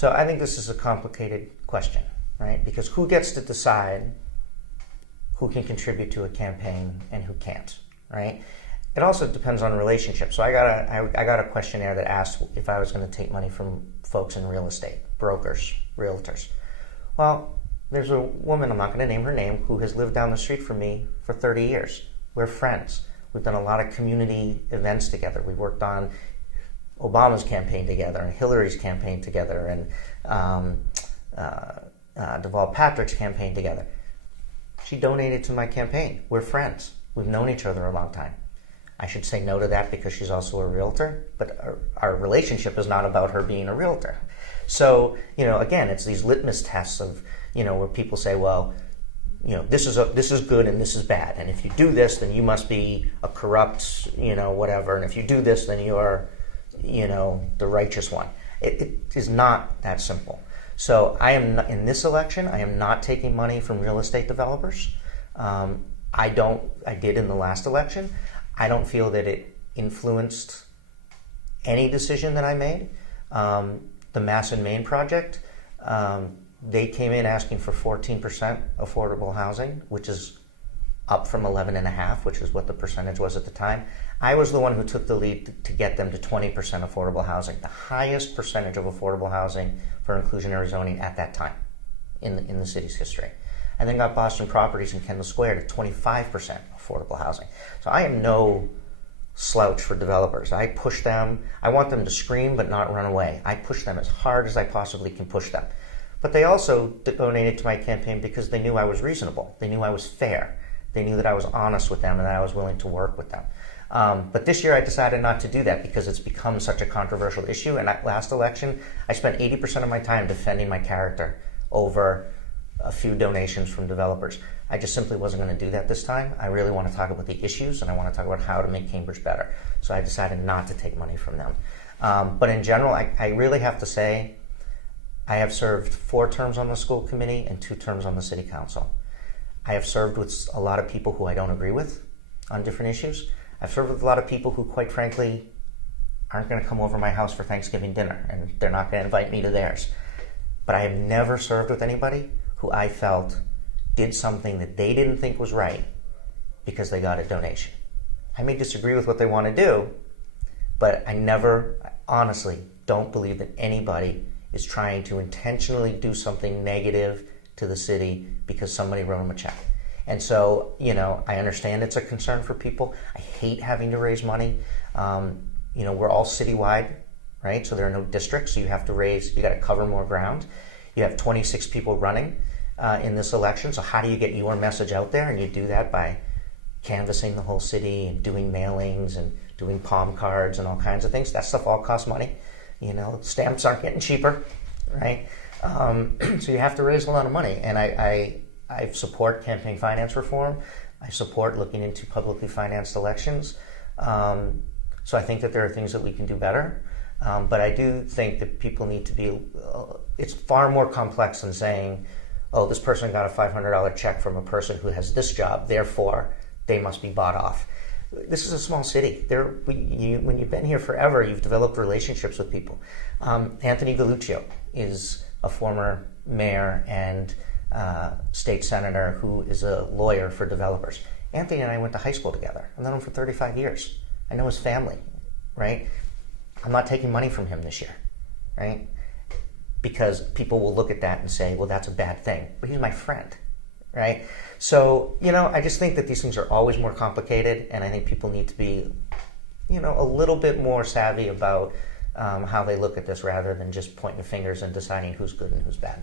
So I think this is a complicated question, right? Because who gets to decide who can contribute to a campaign and who can't, right? It also depends on relationships. So I got a questionnaire that asked if I was going to take money from folks in real estate, brokers, realtors. Well, there's a woman, I'm not going to name her name, who has lived down the street from me for 30 years. We're friends. We've done a lot of community events together. We worked on Obama's campaign together and Hillary's campaign together and Deval Patrick's campaign together. She donated to my campaign. We're friends. We've known each other a long time. I should say no to that because she's also a realtor, but our relationship is not about her being a realtor. So, again, it's these litmus tests of, where people say, well, this is good and this is bad. And if you do this, then you must be a corrupt, whatever. And if you do this, then you're, the righteous one. It is not that simple. So in this election, I am not taking money from real estate developers. I did in the last election. I don't feel that it influenced any decision that I made. The Mass and Main project, they came in asking for 14% affordable housing, which is up from 11.5%, which is what the percentage was at the time. I was the one who took the lead to get them to 20% affordable housing, the highest percentage of affordable housing for inclusionary zoning at that time in the city's history. I then got Boston Properties in Kendall Square to 25% affordable housing. So I am no slouch for developers. I push them. I want them to scream but not run away. I push them as hard as I possibly can push them. But they also donated to my campaign because they knew I was reasonable. They knew I was fair. They knew that I was honest with them and that I was willing to work with them. But this year I decided not to do that because it's become such a controversial issue. And at last election, I spent 80% of my time defending my character over a few donations from developers. I just simply wasn't going to do that this time. I really want to talk about the issues and I want to talk about how to make Cambridge better. So I decided not to take money from them. But in general, I really have to say, I have served 4 terms on the school committee and 2 terms on the city council. I have served with a lot of people who I don't agree with on different issues. I've served with a lot of people who, quite frankly, aren't going to come over my house for Thanksgiving dinner, and they're not going to invite me to theirs. But I have never served with anybody who I felt did something that they didn't think was right because they got a donation. I may disagree with what they want to do, but I honestly don't believe that anybody is trying to intentionally do something negative to the city because somebody wrote them a check. And so, I understand it's a concern for people. I hate having to raise money. We're all citywide, right? So there are no districts, so you got to cover more ground. You have 26 people running in this election, so how do you get your message out there? And you do that by canvassing the whole city and doing mailings and doing palm cards and all kinds of things. That stuff all costs money. Stamps aren't getting cheaper, right? So you have to raise a lot of money. And I support campaign finance reform. I support looking into publicly financed elections. So I think that there are things that we can do better. But I do think that people need to be, it's far more complex than saying, oh, this person got a $500 check from a person who has this job, therefore they must be bought off. This is a small city. When you've been here forever, you've developed relationships with people. Anthony Galluccio is a former mayor and state senator who is a lawyer for developers. Anthony and I went to high school together. I've known him for 35 years. I know his family, right? I'm not taking money from him this year, right? Because people will look at that and say, well, that's a bad thing. But he's my friend, right? So, I just think that these things are always more complicated, and I think people need to be, a little bit more savvy about how they look at this rather than just pointing fingers and deciding who's good and who's bad.